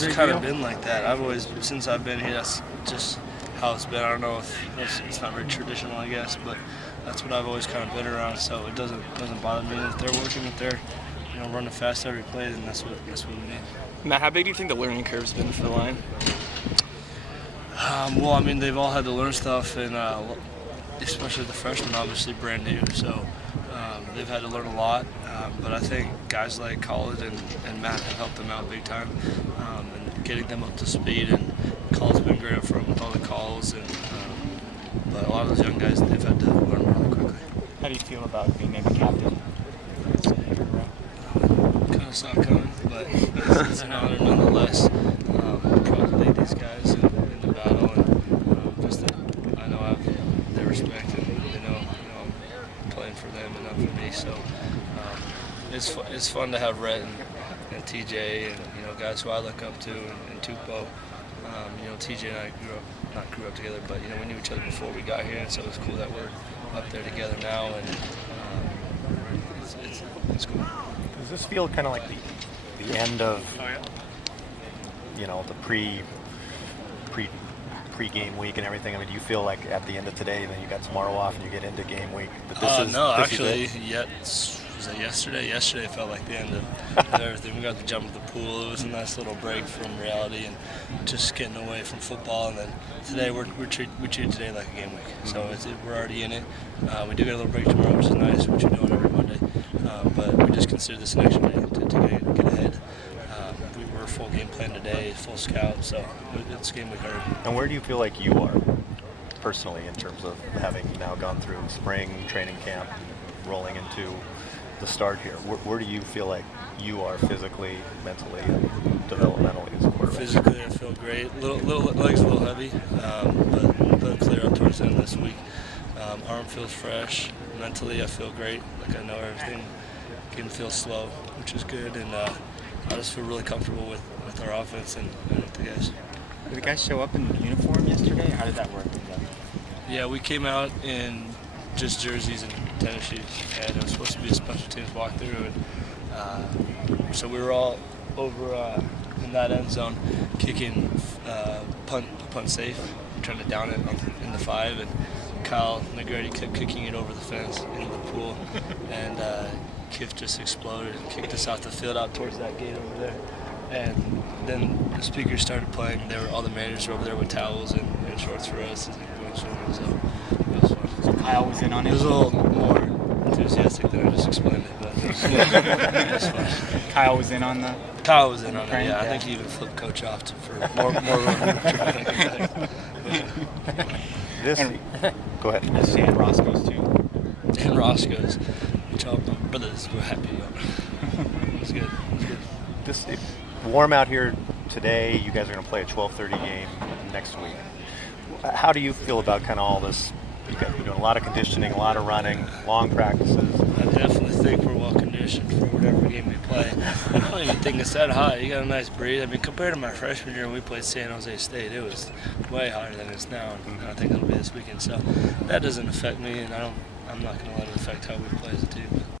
always kind of been like that. Since I've been here, that's just how it's been. I don't know if it's not very traditional, I guess, but that's what I've always kind of been around. So it doesn't bother me if they're working, if they're running fast every play, then that's what we need. Matt, how big do you think the learning curve's been for the line? Well, I mean, they've all had to learn stuff, and especially the freshmen, obviously brand new. So they've had to learn a lot. But I think guys like College and Matt have helped them out big time, and getting them up to speed. And Cole's been great up front with all the calls, but a lot of those young guys, they've had to learn really quickly. How do you feel about being named captain? Kind of saw it coming, but it's an honor nonetheless. I'm proud to lead these guys in the battle, and just that I know I have their respect, and they know I'm playing for them and not for me. So it's fun to have Rhett and TJ and guys who I look up to, and Tupou. TJ and I grew up together, but we knew each other before we got here, and so it's cool that we're up there together now, and it's cool. Does this feel kind of like the end of the pre-game week and everything? I mean, do you feel like at the end of today, then you got tomorrow off and you get into game week? Was that yesterday? Yesterday felt like the end of everything. We got to jump to the pool. It was a nice little break from reality and just getting away from football. And then today we treat today like a game week. So we're already in it. We do get a little break tomorrow, which is nice, which we do on every Monday. But we just consider this an extra day to get ahead. We were full game plan today, full scout, so it's game week already. And where do you feel like you are personally in terms of having now gone through spring training camp, rolling into the start here? Where do you feel like you are physically, mentally, and developmentally as a quarterback? Physically, I feel great. Legs a little heavy, but they'll clear up towards the end of this week. Arm feels fresh. Mentally, I feel great. Like I know everything can feel slow, which is good, and I just feel really comfortable with our offense and with the guys. Did the guys show up in uniform yesterday? How did that work? Yeah, we came out in just jerseys and tennis shoes, and it was supposed to be a special teams walkthrough, and so we were all over in that end zone kicking punt safe, trying to down it in the 5, and Kyle Negretti kept kicking it over the fence into the pool, and Kiff just exploded and kicked us off the field out towards that gate over there. And then the speakers started playing. All the managers were over there with towels and shorts for us as they went swimming, so it was fun. So Kyle was in on it? It was a little more enthusiastic than I just explained it, but it was fun. Kyle was in on the... Kyle was in on it, yeah. I think he even flipped Coach off for more room. Go ahead. And Roscoe's too. And Roscoe's, which all my brothers were happy about. It was good. This warm out here today. You guys are going to play a 12:30 game next week. How do you feel about kind of all this? You guys are doing a lot of conditioning, a lot of running, long practices. I definitely think we're well conditioned for whatever game we play. I don't even think it's that hot. You got a nice breeze. I mean, compared to my freshman year when we played San Jose State, it was way hotter than it's now, and I think it'll be this weekend. So that doesn't affect me, and I'm not going to let it affect how we play as a team.